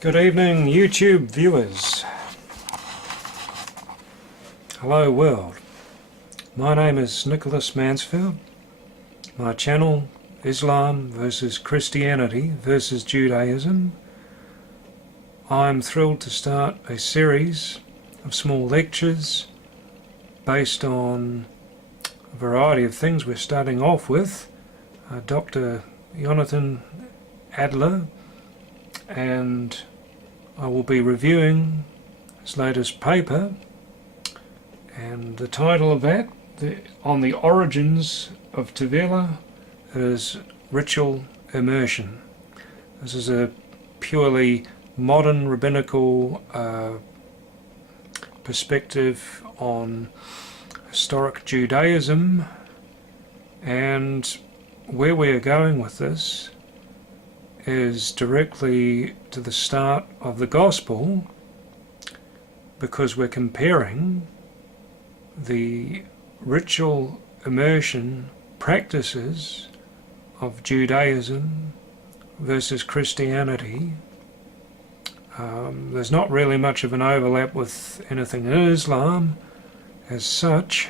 Good evening, YouTube viewers. Hello world. My name is Nicholas Mansfield. My channel, Islam versus Christianity versus Judaism. I'm thrilled to start a series of small lectures based on a variety of things. We're starting off with Dr. Jonathan Adler, and I will be reviewing his latest paper, and the title of that, on the origins of Tevila, is Ritual Immersion. This is a purely modern rabbinical perspective on historic Judaism, and where we are going with this is directly to the start of the Gospel, because we're comparing the ritual immersion practices of Judaism versus Christianity. There's not really much of an overlap with anything in Islam as such.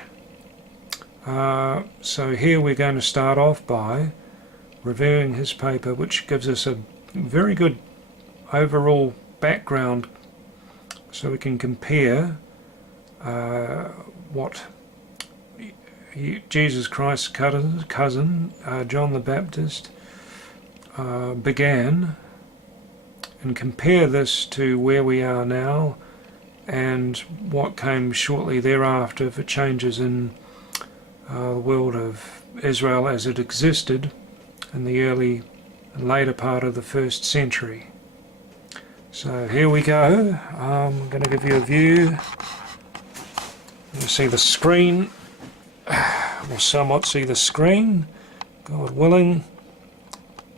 So here we're going to start off by reviewing his paper, which gives us a very good overall background so we can compare what Jesus Christ's cousin John the Baptist began, and compare this to where we are now and what came shortly thereafter for changes in the world of Israel as it existed in the early and later part of the 1st century. So here we go. I'm going to give you a view. You see the screen, or somewhat see the screen, God willing,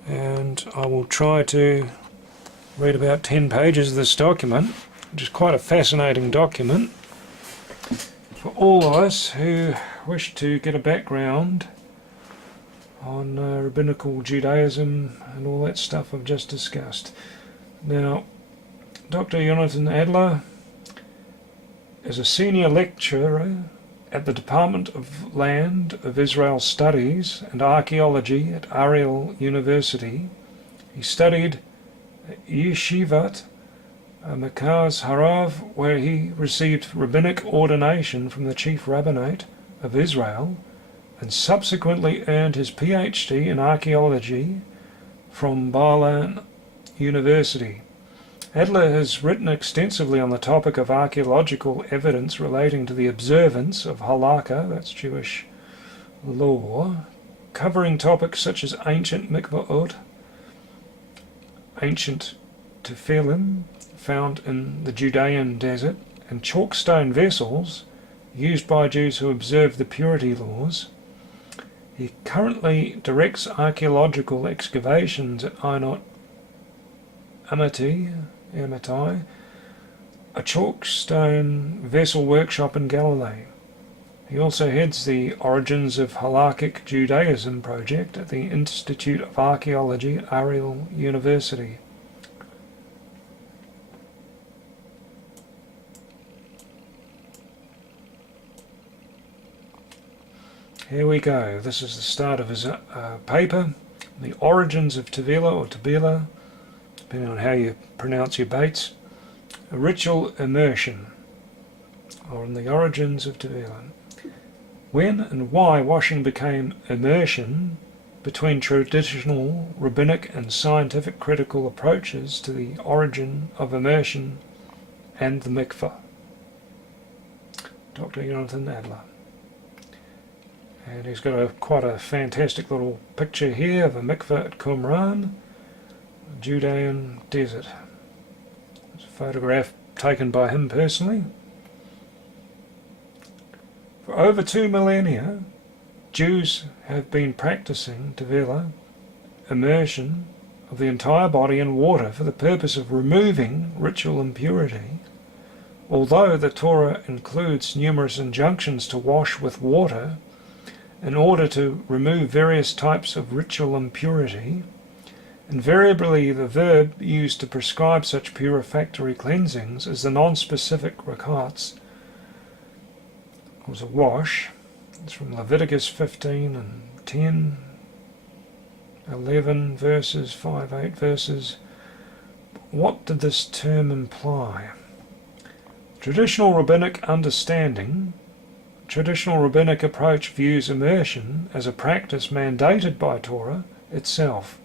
and I will try to read about 10 pages of this document, which is quite a fascinating document for all of us who wish to get a background on rabbinical Judaism and all that stuff I've just discussed. Now, Dr. Jonathan Adler is a senior lecturer at the Department of Land of Israel Studies and Archaeology at Ariel University. He studied at Yeshivat Merkaz Harav, where he received rabbinic ordination from the Chief Rabbinate of Israel, and subsequently earned his PhD in archaeology from Bar-Ilan University. Adler has written extensively on the topic of archaeological evidence relating to the observance of halakha, that's Jewish law, covering topics such as ancient mikvahot, ancient tefillin found in the Judean desert, and chalkstone vessels used by Jews who observe the purity laws. He currently directs archaeological excavations at Einot Amati, a chalkstone vessel workshop in Galilee. He also heads the Origins of Halakhic Judaism project at the Institute of Archaeology at Ariel University. Here we go. This is the start of his paper, The Origins of Tevila, or Tevila, depending on how you pronounce your Bates. A ritual immersion, or in the origins of Tevila. When and why washing became immersion between traditional rabbinic and scientific critical approaches to the origin of immersion and the Mikveh. Dr. Jonathan Adler. And he's got quite a fantastic little picture here of a mikveh at Qumran, Judean desert. It's a photograph taken by him personally. For over 2 millennia, Jews have been practicing Tevila, immersion of the entire body in water for the purpose of removing ritual impurity. Although the Torah includes numerous injunctions to wash with water in order to remove various types of ritual impurity, Invariably, the verb used to prescribe such purificatory cleansings is the non-specific rakats, or a wash. It's from Leviticus 15 and 10, 11 verses, 5, 8 verses. What did this term imply? Traditional rabbinic approach views immersion as a practice mandated by Torah itself.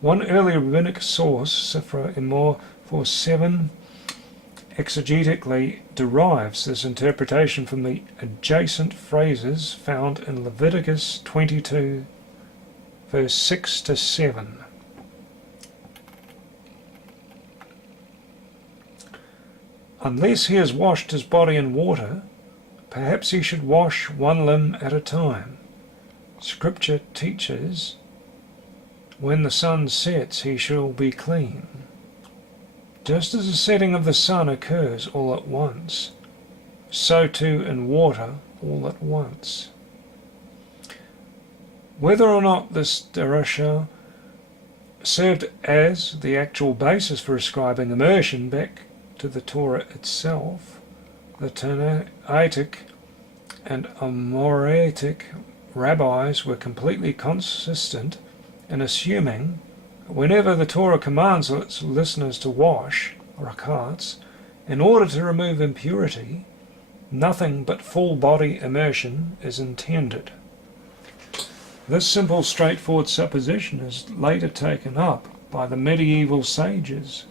One early rabbinic source, Sifra Emor 4:7, exegetically derives this interpretation from the adjacent phrases found in Leviticus 22, verse 6 to 7. Unless he has washed his body in water, perhaps he should wash one limb at a time. Scripture teaches, when the sun sets he shall be clean. Just as the setting of the sun occurs all at once, so too in water all at once. Whether or not this derasha served as the actual basis for ascribing immersion back to the Torah itself, the Tanaitic and Amoraitic rabbis were completely consistent in assuming that whenever the Torah commands its listeners to wash, rakats, in order to remove impurity, nothing but full body immersion is intended. This simple, straightforward supposition is later taken up by the medieval sages,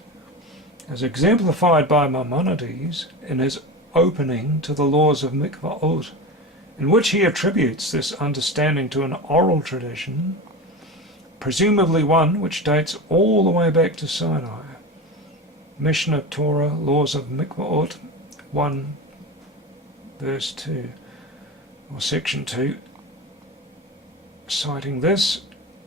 as exemplified by Maimonides in his opening to the laws of Mikveh, in which he attributes this understanding to an oral tradition, presumably one which dates all the way back to Sinai. Mishnah Torah, Laws of Mikveh 1, verse 2, or section 2, citing this,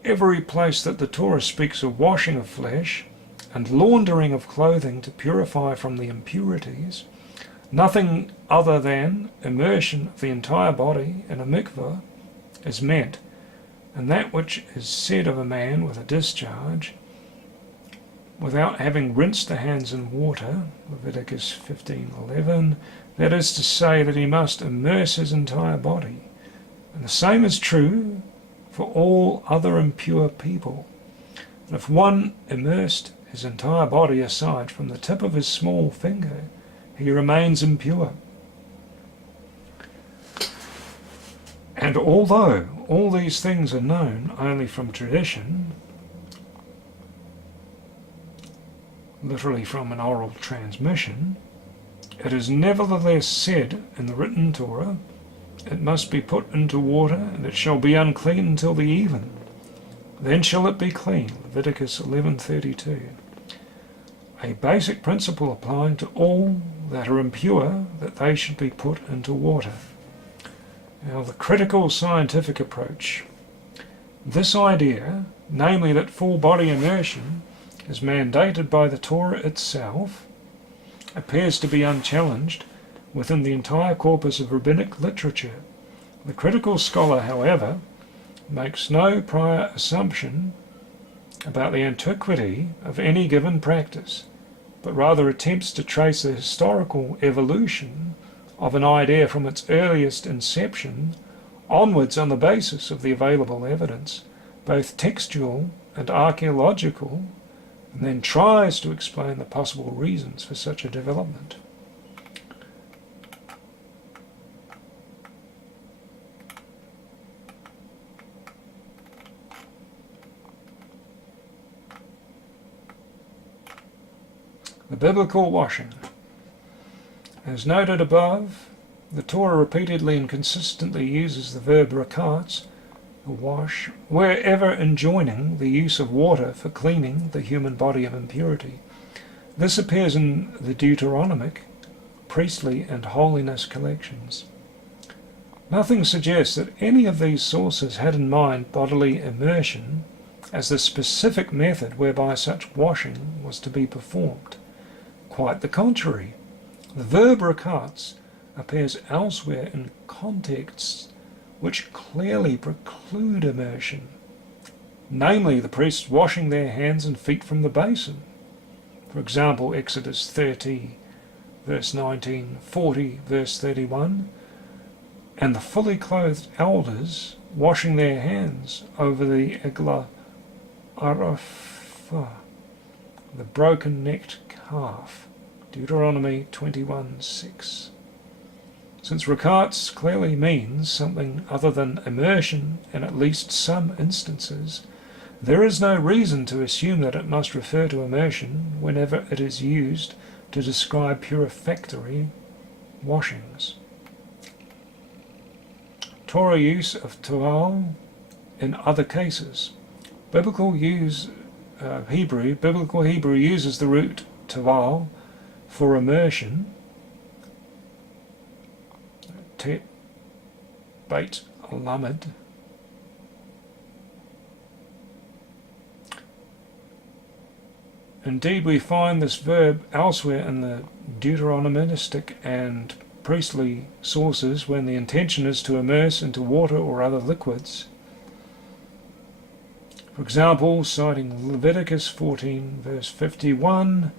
every place that the Torah speaks of washing of flesh and laundering of clothing to purify from the impurities, nothing other than immersion of the entire body in a mikveh is meant, and that which is said of a man with a discharge, without having rinsed the hands in water, Leviticus 15:11, that is to say that he must immerse his entire body. And the same is true for all other impure people. And if one immersed his entire body aside from the tip of his small finger, he remains impure. And although all these things are known only from tradition, literally from an oral transmission, it is nevertheless said in the written Torah, it must be put into water, and it shall be unclean until the even. Then shall it be clean, Leviticus 11:32. A basic principle applying to all that are impure, that they should be put into water. Now, the critical scientific approach. This idea, namely that full body immersion is mandated by the Torah itself, appears to be unchallenged within the entire corpus of rabbinic literature. The critical scholar, however, makes no prior assumption about the antiquity of any given practice, but rather attempts to trace the historical evolution of an idea from its earliest inception onwards on the basis of the available evidence, both textual and archaeological, and then tries to explain the possible reasons for such a development. The biblical washing. As noted above, the Torah repeatedly and consistently uses the verb rakats, wash, wherever enjoining the use of water for cleaning the human body of impurity. This appears in the Deuteronomic, priestly and holiness collections. Nothing suggests that any of these sources had in mind bodily immersion as the specific method whereby such washing was to be performed. Quite the contrary. The verb rakats appears elsewhere in contexts which clearly preclude immersion. namely the priests washing their hands and feet from the basin. For example, Exodus 30, verse 19, 40, verse 31, and the fully clothed elders washing their hands over the Eglah Arafah, the broken-necked calf, Deuteronomy 21:6. Since rakats clearly means something other than immersion in at least some instances, there is no reason to assume that it must refer to immersion whenever it is used to describe purificatory washings. Torah use of toal in other cases. Biblical Hebrew uses the root toal for immersion, tet, bait, lamed, indeed, we find this verb elsewhere in the Deuteronomistic and priestly sources when the intention is to immerse into water or other liquids. For example, citing Leviticus 14, verse 51,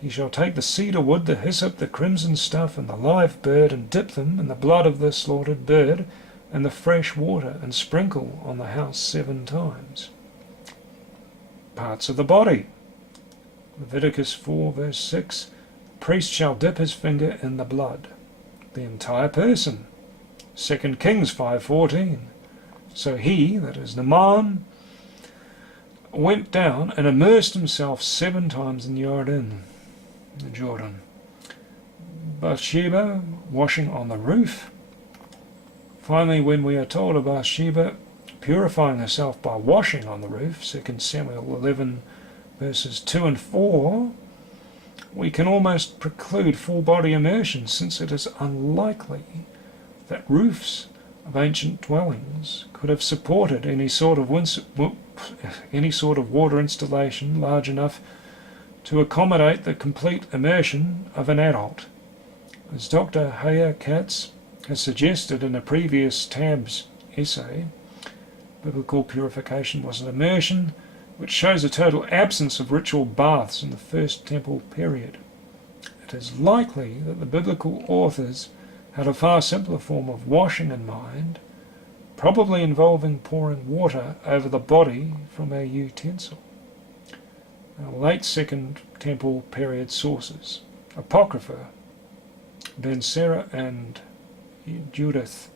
"He shall take the cedar wood, the hyssop, the crimson stuff, and the live bird, and dip them in the blood of the slaughtered bird, and the fresh water, and sprinkle on the house 7 times. Parts of the body. Leviticus 4, verse 6, "The priest shall dip his finger in the blood." The entire person. 2 Kings 5:14. "So he," that is Naaman, "went down and immersed himself 7 times in Jordan." Bathsheba, washing on the roof. Finally, when we are told of Bathsheba purifying herself by washing on the roof, 2 Samuel 11, verses 2 and 4, we can almost preclude full body immersion, since it is unlikely that roofs of ancient dwellings could have supported any sort of water installation large enough to accommodate the complete immersion of an adult. As Dr. Haya Katz has suggested in a previous tab's essay, biblical purification was an immersion, which shows a total absence of ritual baths in the First Temple period. It is likely that the biblical authors had a far simpler form of washing in mind, probably involving pouring water over the body from a utensil. Late Second Temple period sources. Apocrypha, Ben Sira and Judith.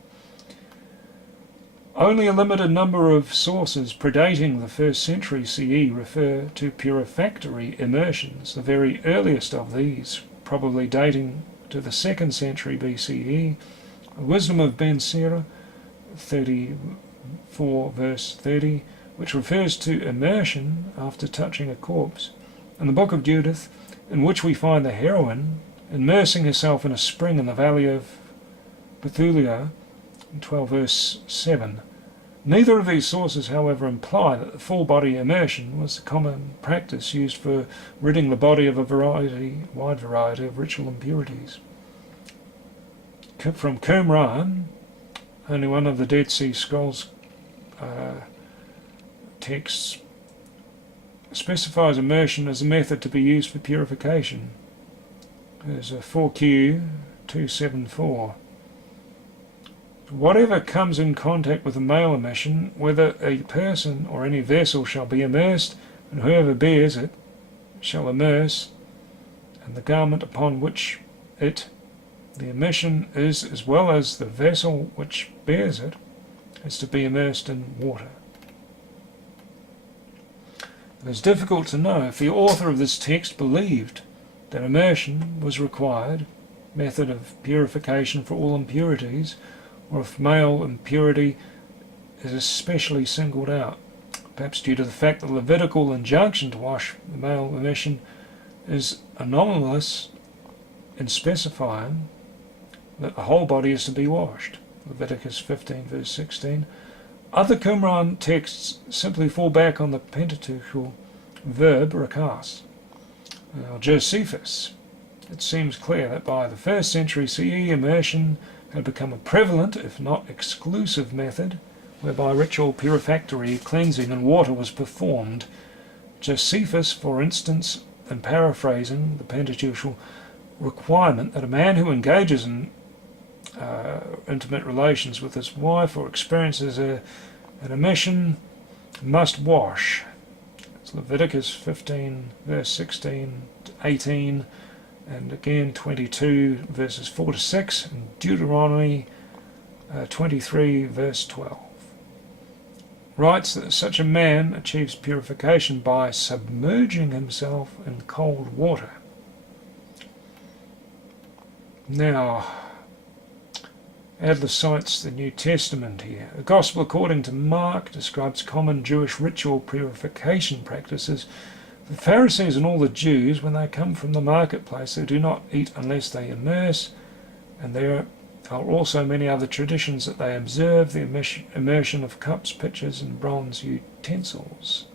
Only a limited number of sources predating the 1st century CE refer to purificatory immersions, the very earliest of these probably dating to the 2nd century BCE. The Wisdom of Ben Sira 34 verse 30, which refers to immersion after touching a corpse, and the Book of Judith, in which we find the heroine immersing herself in a spring in the valley of Bethulia, 12 verse 7. Neither of these sources, however, imply that the full body immersion was the common practice used for ridding the body of a wide variety of ritual impurities. From Qumran, only one of the Dead Sea Scrolls texts, specifies immersion as a method to be used for purification. There's a 4Q 274. Whatever comes in contact with a male emission, whether a person or any vessel, shall be immersed, and whoever bears it shall immerse, and the garment upon which the emission is, as well as the vessel which bears it, is to be immersed in water. It is difficult to know if the author of this text believed that immersion was required method of purification for all impurities, or if male impurity is especially singled out, perhaps due to the fact that the Levitical injunction to wash the male emission is anomalous in specifying that the whole body is to be washed, Leviticus 15 verse 16. Other Qumran texts simply fall back on the Pentateuchal verb rakas. Josephus, it seems clear that by the 1st century CE immersion had become a prevalent, if not exclusive, method whereby ritual purificatory cleansing in water was performed. Josephus, for instance, in paraphrasing the Pentateuchal requirement that a man who engages in intimate relations with his wife or experiences an emission must wash. It's Leviticus 15 verse 16 to 18, and again 22 verses 4 to 6, and Deuteronomy 23 verse 12. Writes that such a man achieves purification by submerging himself in cold water. Now, Adler cites the New Testament here. The Gospel according to Mark describes common Jewish ritual purification practices. The Pharisees and all the Jews, when they come from the marketplace, they do not eat unless they immerse, and there are also many other traditions that they observe, the immersion of cups, pitchers, and bronze utensils.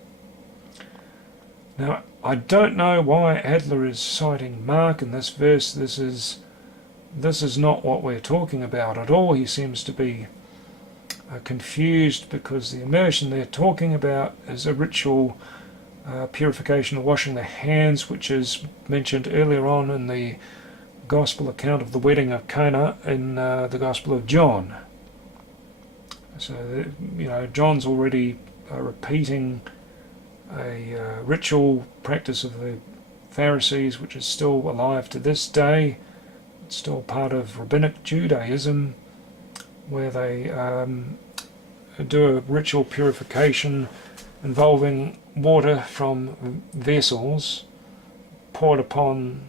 Now, I don't know why Adler is citing Mark in this verse. This is not what we're talking about at all. He seems to be confused, because the immersion they're talking about is a ritual purification of washing the hands, which is mentioned earlier on in the Gospel account of the wedding of Cana in the Gospel of John. So, John's already repeating a ritual practice of the Pharisees, which is still alive to this day. It's still part of Rabbinic Judaism, where they do a ritual purification involving water from vessels poured upon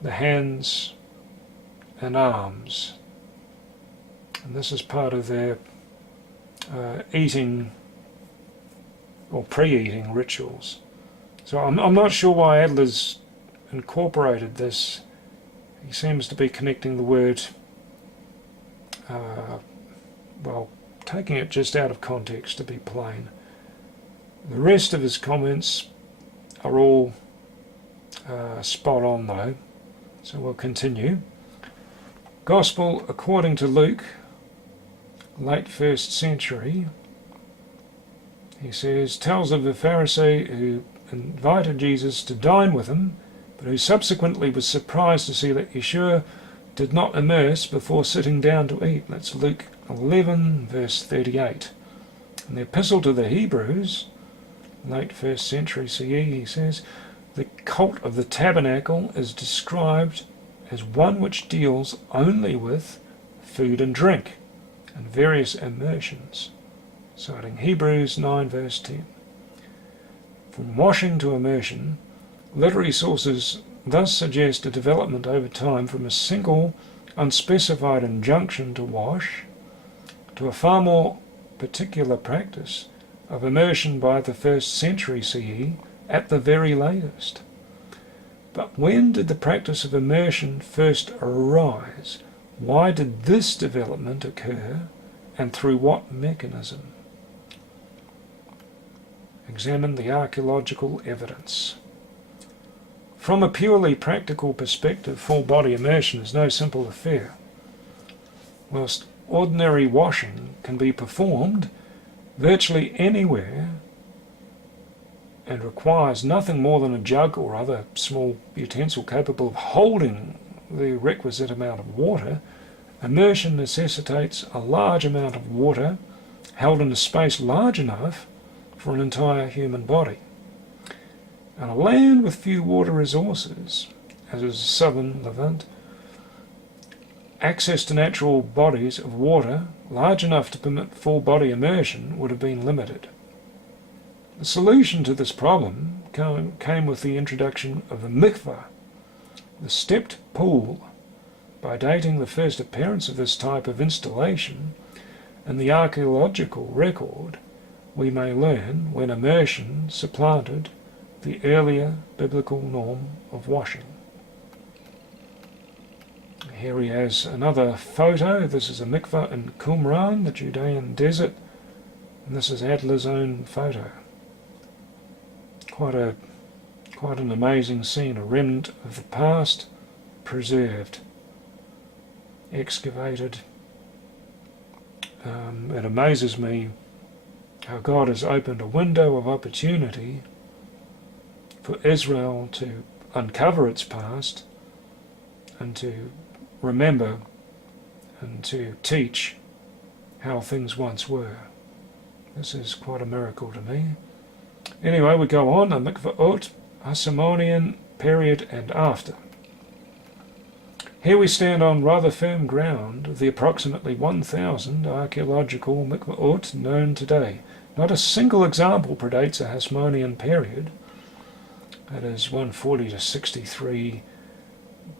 the hands and arms. And this is part of their eating or pre-eating rituals. So I'm not sure why Adler's incorporated this. He seems to be connecting the word, taking it just out of context, to be plain. The rest of his comments are all spot on though, so we'll continue. Gospel according to Luke, late 1st century, he says, tells of a Pharisee who invited Jesus to dine with him, but who subsequently was surprised to see that Yeshua did not immerse before sitting down to eat. That's Luke 11 verse 38. In the Epistle to the Hebrews, late 1st century CE, he says, the cult of the tabernacle is described as one which deals only with food and drink and various immersions, citing Hebrews 9 verse 10. From washing to immersion, literary sources thus suggest a development over time from a single unspecified injunction to wash to a far more particular practice of immersion by the 1st century CE at the very latest. But when did the practice of immersion first arise? Why did this development occur, and through what mechanism? Examine the archaeological evidence. From a purely practical perspective, full body immersion is no simple affair. Whilst ordinary washing can be performed virtually anywhere and requires nothing more than a jug or other small utensil capable of holding the requisite amount of water, immersion necessitates a large amount of water held in a space large enough for an entire human body. On a land with few water resources, as is the southern Levant, access to natural bodies of water large enough to permit full body immersion would have been limited. The solution to this problem came with the introduction of the Mikveh, the stepped pool. By dating the first appearance of this type of installation in the archaeological record, we may learn when immersion supplanted the earlier biblical norm of washing. Here he has another photo. This is a mikveh in Qumran, the Judean desert, and this is Adler's own photo. Quite an amazing scene, a remnant of the past, preserved, excavated. It amazes me how God has opened a window of opportunity for Israel to uncover its past and to remember and to teach how things once were. This is quite a miracle to me. Anyway, we go on, a Mikveh Hasmonean period and after. Here we stand on rather firm ground of the approximately 1,000 archaeological Mikveh known today. Not a single example predates a Hasmonean period, that is 140 to 63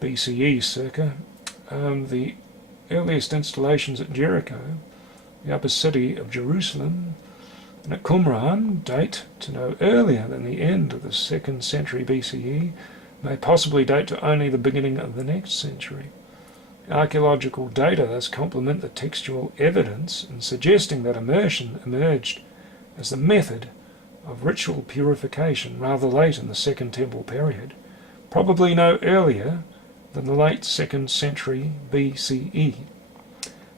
BCE circa. The earliest installations at Jericho, the upper city of Jerusalem, and at Qumran date to no earlier than the end of the 2nd century BCE, may possibly date to only the beginning of the next century. Archaeological data thus complement the textual evidence in suggesting that immersion emerged as the method of ritual purification rather late in the Second Temple period, probably no earlier than the late 2nd century BCE.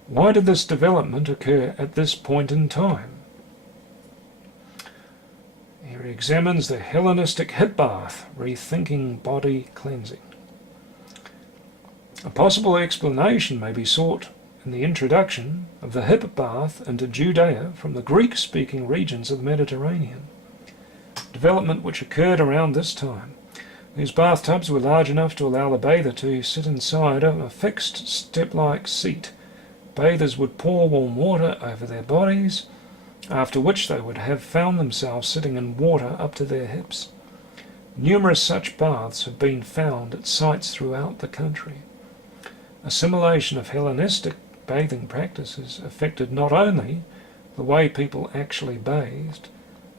Why did this development occur at this point in time? Here he examines the Hellenistic hip bath, rethinking body cleansing. A possible explanation may be sought in the introduction of the hip bath into Judea from the Greek-speaking regions of the Mediterranean, development which occurred around this time. These bathtubs were large enough to allow the bather to sit inside of a fixed step-like seat. Bathers would pour warm water over their bodies, after which they would have found themselves sitting in water up to their hips. Numerous such baths have been found at sites throughout the country. Assimilation of Hellenistic bathing practices affected not only the way people actually bathed,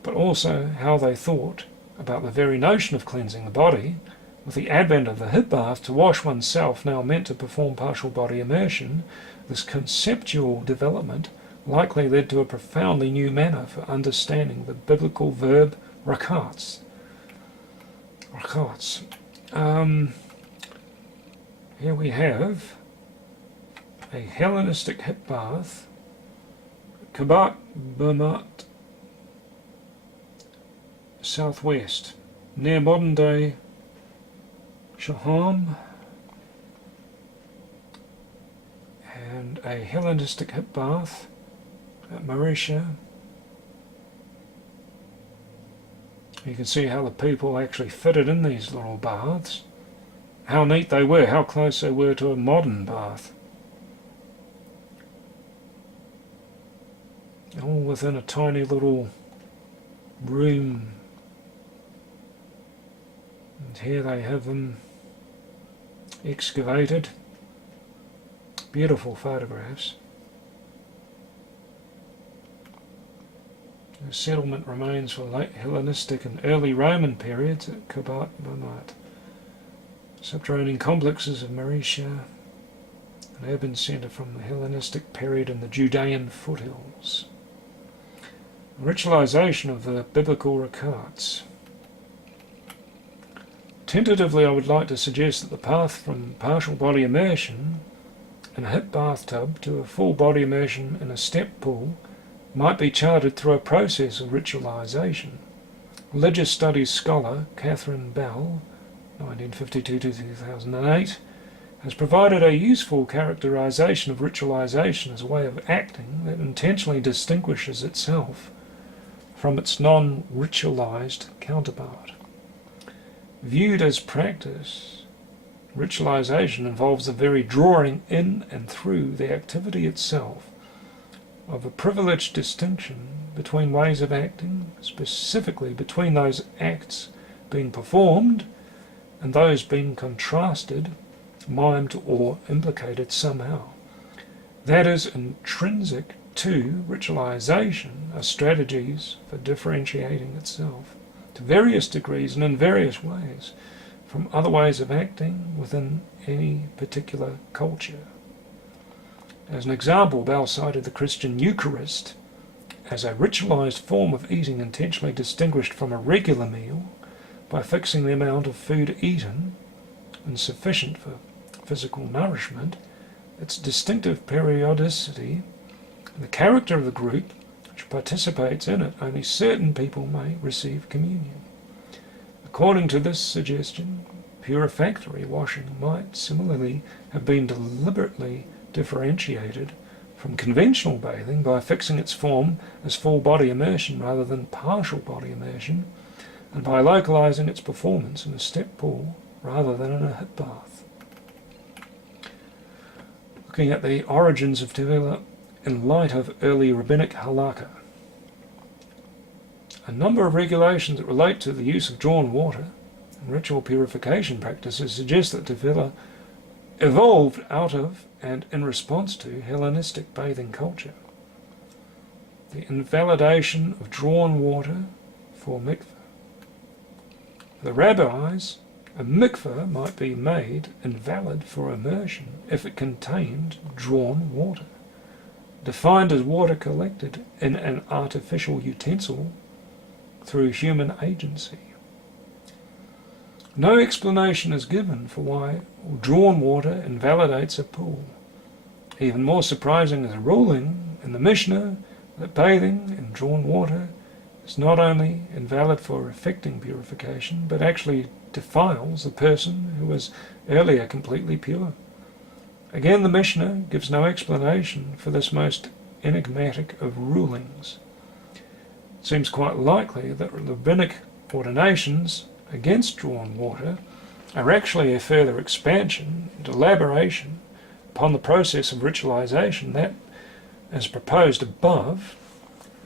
but also how they thought about the very notion of cleansing the body. With the advent of the hip bath, to wash oneself now meant to perform partial body immersion. This conceptual development likely led to a profoundly new manner for understanding the biblical verb rakatz. Here we have a Hellenistic hip bath, Kabat Bermat, southwest, near modern-day Shaham, and a Hellenistic hip bath at Marisha. You can see how the people actually fitted in these little baths, how neat they were, how close they were to a modern bath. All within a tiny little room. And here they have them excavated. Beautiful photographs. The settlement remains for late Hellenistic and early Roman periods at Kabat Bermat. Subterranean complexes of Marisha, an urban centre from the Hellenistic period in the Judean foothills. Ritualization of the biblical rakats. Tentatively, I would like to suggest that the path from partial body immersion in a hip bathtub to a full body immersion in a step pool might be charted through a process of ritualization. Religious studies scholar Catherine Bell, 1952 to 2008, has provided a useful characterization of ritualization as a way of acting that intentionally distinguishes itself from its non-ritualized counterpart. Viewed as practice, ritualization involves the very drawing in and through the activity itself of a privileged distinction between ways of acting, specifically between those acts being performed and those being contrasted, mimed or implicated somehow. That is intrinsic to ritualization are strategies for differentiating itself to various degrees and in various ways from other ways of acting within any particular culture. As an example, Bell cited the Christian Eucharist as a ritualized form of eating intentionally distinguished from a regular meal by fixing the amount of food eaten and sufficient for physical nourishment, its distinctive periodicity, and the character of the group, which church participates in it, only certain people may receive communion. According to this suggestion, purifactory washing might similarly have been deliberately differentiated from conventional bathing by fixing its form as full body immersion rather than partial body immersion, and by localizing its performance in a step pool rather than in a hip bath. Looking at the origins of Tevila in light of early rabbinic halakha. A number of regulations that relate to the use of drawn water and ritual purification practices suggest that Tevila evolved out of and in response to Hellenistic bathing culture. The invalidation of drawn water for mikveh. For the rabbis, a mikveh might be made invalid for immersion if it contained drawn water, defined as water collected in an artificial utensil through human agency. No explanation is given for why drawn water invalidates a pool. Even more surprising is a ruling in the Mishnah that bathing in drawn water is not only invalid for effecting purification, but actually defiles the person who was earlier completely pure. Again, the Mishnah gives no explanation for this most enigmatic of rulings. It seems quite likely that rabbinic ordinations against drawn water are actually a further expansion and elaboration upon the process of ritualization that, as proposed above,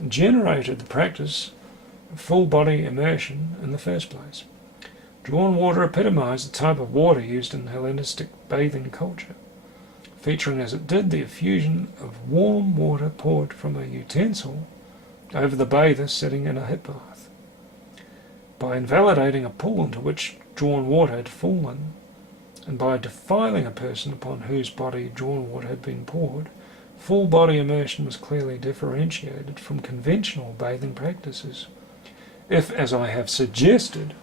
generated the practice of full body immersion in the first place. Drawn water epitomized the type of water used in Hellenistic bathing culture, featuring as it did the effusion of warm water poured from a utensil over the bather sitting in a hip bath. By invalidating a pool into which drawn water had fallen, and by defiling a person upon whose body drawn water had been poured, full body immersion was clearly differentiated from conventional bathing practices. If, as I have suggested,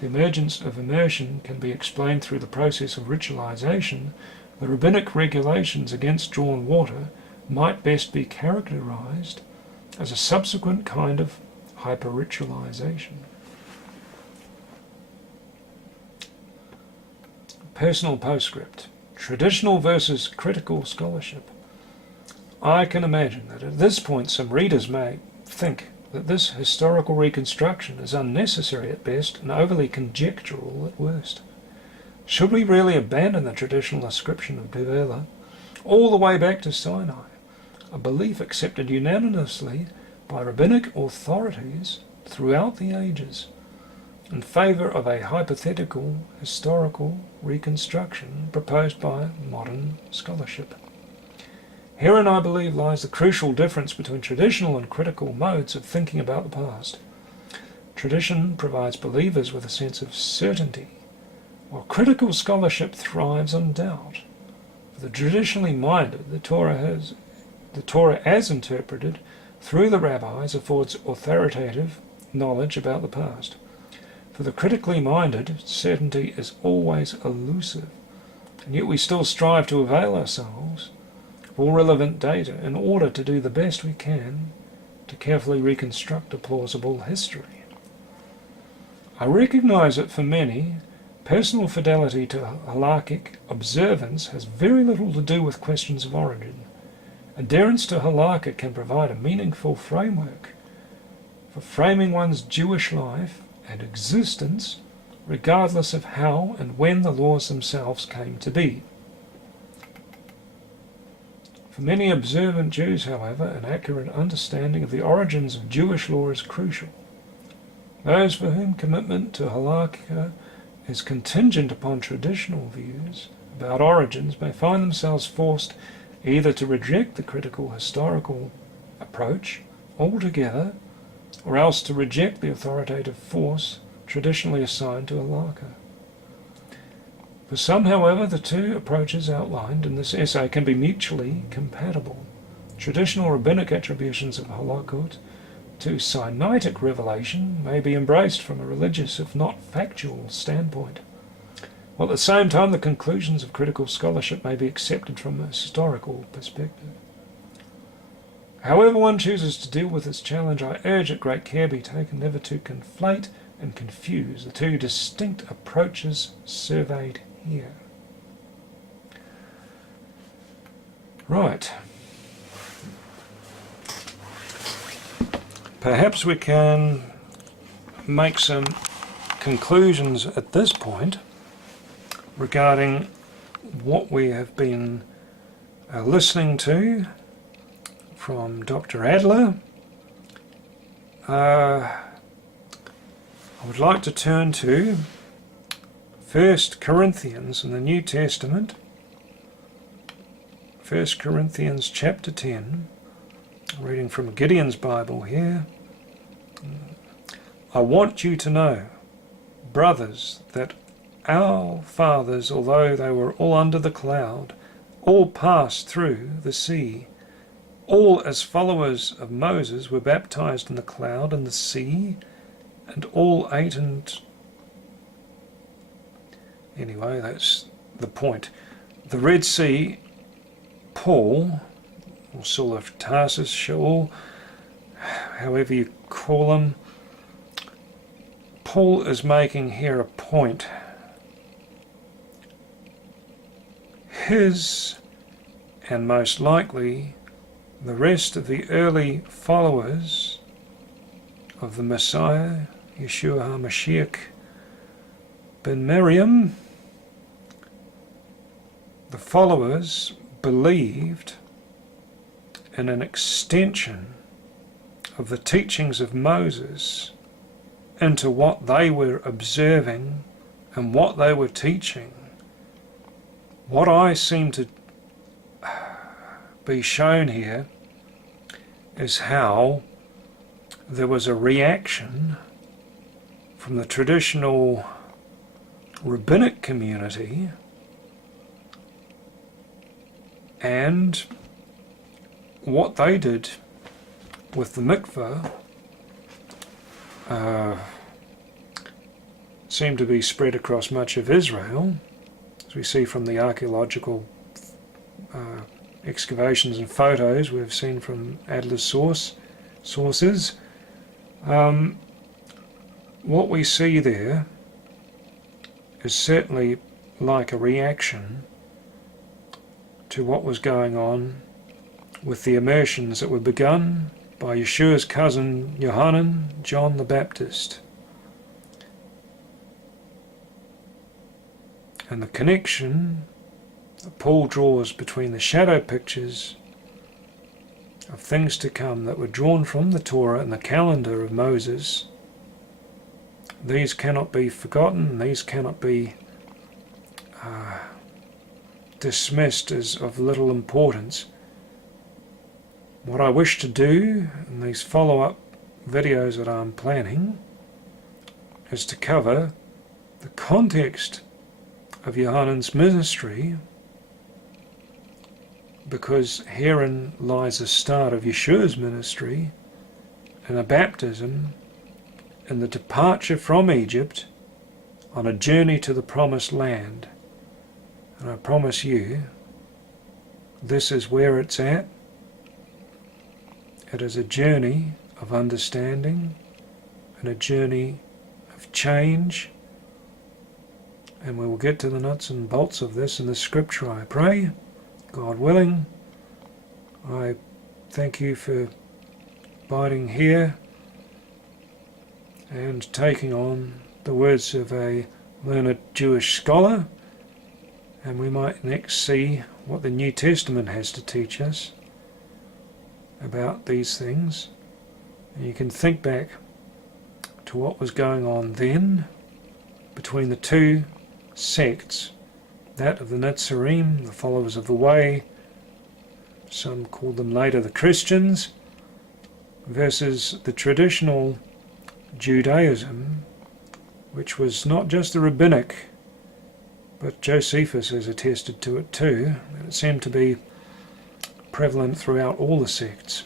the emergence of immersion can be explained through the process of ritualization, the rabbinic regulations against drawn water might best be characterized as a subsequent kind of hyper-ritualization. Personal postscript. Traditional versus critical scholarship. I can imagine that at this point some readers may think that this historical reconstruction is unnecessary at best and overly conjectural at worst. Should we really abandon the traditional ascription of Tevila all the way back to Sinai, a belief accepted unanimously by rabbinic authorities throughout the ages, in favour of a hypothetical historical reconstruction proposed by modern scholarship? Herein, I believe, lies the crucial difference between traditional and critical modes of thinking about the past. Tradition provides believers with a sense of certainty, while critical scholarship thrives on doubt. For the traditionally minded, the Torah as interpreted through the rabbis affords authoritative knowledge about the past. For the critically minded, certainty is always elusive, and yet we still strive to avail ourselves of all relevant data in order to do the best we can to carefully reconstruct a plausible history. I recognize that for many, personal fidelity to halakhic observance has very little to do with questions of origin. Adherence to halakha can provide a meaningful framework for framing one's Jewish life and existence, regardless of how and when the laws themselves came to be. For many observant Jews, however, an accurate understanding of the origins of Jewish law is crucial. Those for whom commitment to halakha is contingent upon traditional views about origins may find themselves forced either to reject the critical historical approach altogether, or else to reject the authoritative force traditionally assigned to halakha. For some, however, the two approaches outlined in this essay can be mutually compatible. Traditional rabbinic attributions of halakhot to Sinaitic revelation may be embraced from a religious, if not factual, standpoint, while at the same time the conclusions of critical scholarship may be accepted from a historical perspective. However one chooses to deal with this challenge, I urge that great care be taken never to conflate and confuse the two distinct approaches surveyed here. Right. Perhaps we can make some conclusions at this point regarding what we have been listening to from Dr. Adler. I would like to turn to 1 Corinthians in the New Testament, 1 Corinthians chapter 10, reading from Gideon's Bible here. I want you to know, brothers, that our fathers, although they were all under the cloud, all passed through the sea. All as followers of Moses were baptized in the cloud and the sea, and all ate and... Anyway, that's the point. The Red Sea, Paul, or Saul of Tarsus, Shaul, however you call him, Paul is making here a point. His, and most likely the rest of the early followers of the Messiah, Yeshua HaMashiach ben Miriam, the followers believed in an extension of the teachings of Moses into what they were observing and what they were teaching. What I seem to be shown here is how there was a reaction from the traditional rabbinic community and what they did with the mikveh seemed to be spread across much of Israel, as we see from the archaeological excavations and photos we've seen from Adler's sources. What we see there is certainly like a reaction to what was going on with the immersions that were begun by Yeshua's cousin Yohanan, John the Baptist. And the connection that Paul draws between the shadow pictures of things to come that were drawn from the Torah and the calendar of Moses, these cannot be forgotten, these cannot be dismissed as of little importance. What I wish to do in these follow-up videos that I'm planning is to cover the context of Yohanan's ministry, because herein lies the start of Yeshua's ministry and a baptism and the departure from Egypt on a journey to the promised land. And I promise you, this is where it's at. It is a journey of understanding and a journey of change. And we will get to the nuts and bolts of this in the scripture, I pray. God willing. I thank you for abiding here and taking on the words of a learned Jewish scholar, and we might next see what the New Testament has to teach us about these things. And you can think back to what was going on then between the two sects, that of the Netzarim, the followers of the Way, some called them later the Christians, versus the traditional Judaism, which was not just the rabbinic, but Josephus has attested to it too, that it seemed to be prevalent throughout all the sects.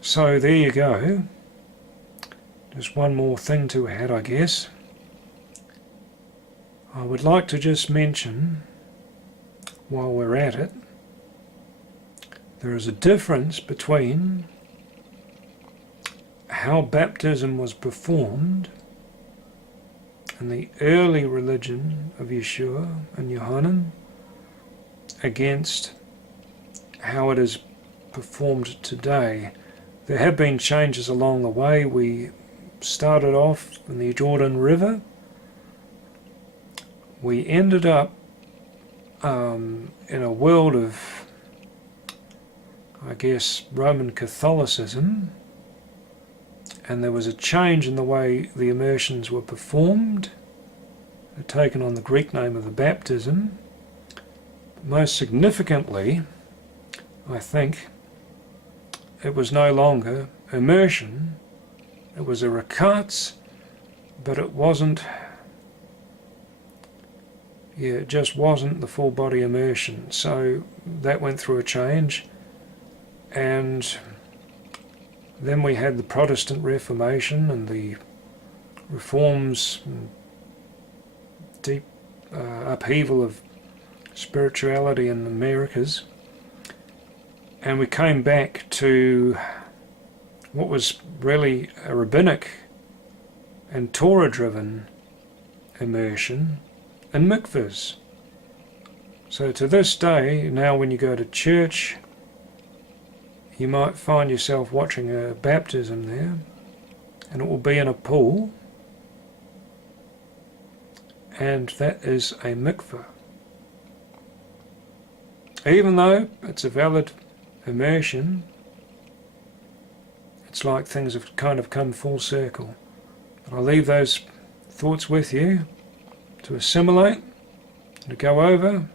So there you go. Just one more thing to add, I guess. I would like to just mention, while we're at it, There is a difference between how baptism was performed in the early religion of Yeshua and Yohanan against how it is performed today. There have been changes along the way. We started off in the Jordan River. We ended up in a world of, I guess, Roman Catholicism, and there was a change in the way the immersions were performed. They'd taken on the Greek name of the baptism. Most significantly, I think, it was no longer immersion. It was a rakatz, but it wasn't, it just wasn't the full body immersion. So that went through a change. And then we had the Protestant Reformation and the reforms, and deep upheaval of spirituality in the Americas. And we came back to what was really a rabbinic and Torah-driven immersion in mikvehs. So to this day, now when you go to church, you might find yourself watching a baptism there, and it will be in a pool, and that is a mikveh. Even though it's a valid immersion, it's like things have kind of come full circle. But I'll leave those thoughts with you to assimilate, to go over.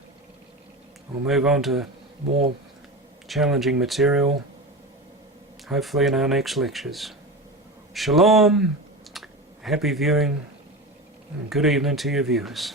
We'll move on to more challenging material, hopefully in our next lectures. Shalom, happy viewing, and good evening to your viewers.